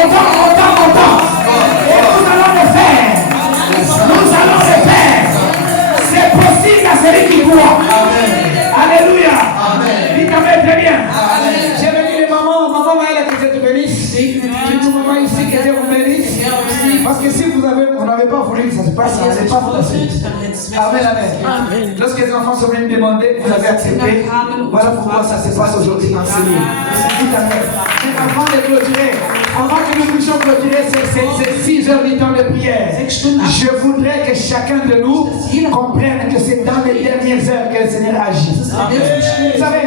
Et nous allons le faire. Nous allons le faire. C'est possible à celui qui croit. Alléluia. Dites amen très bien. J'ai venu les mamans. Maman Maëlle, que Dieu te bénisse. J'ai tout maman ici, que Dieu vous bénisse. Parce que si vous n'avez pas voulu que ça se passe, ça ne s'est pas passé. Amen, amen. Lorsque les enfants sont venus me demander, vous avez accepté. Voilà pourquoi ça se passe aujourd'hui dans ce lieu. Dites amen. Avant de clôturer, avant que nous puissions clôturer ces 6 heures du temps de prière, je voudrais que chacun de nous comprenne que c'est dans les dernières heures que le Seigneur agit. Vous savez,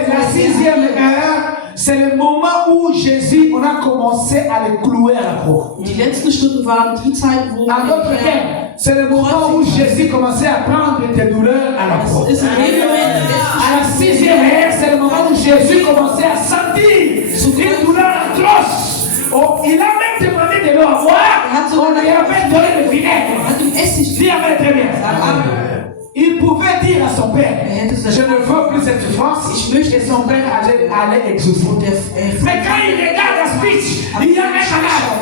la 6e heure, c'est le moment où Jésus, on a commencé à le clouer à la croix. Die letzten Stunden waren die Zeit, wo En d'autres termes, c'est le moment où Jésus commençait à prendre tes douleurs à la croix. À la 6e heure, c'est le moment où Jésus commençait à sentir une douleur atroce. Oh, il a même demandé de l'eau à boire. On lui a même donné le vinaigre. Dis amen très bien. Il pouvait dire à son père, je ne veux plus cette souffrance, et son père allait exaucer. Mais quand il regarde la speech, il y a un malade.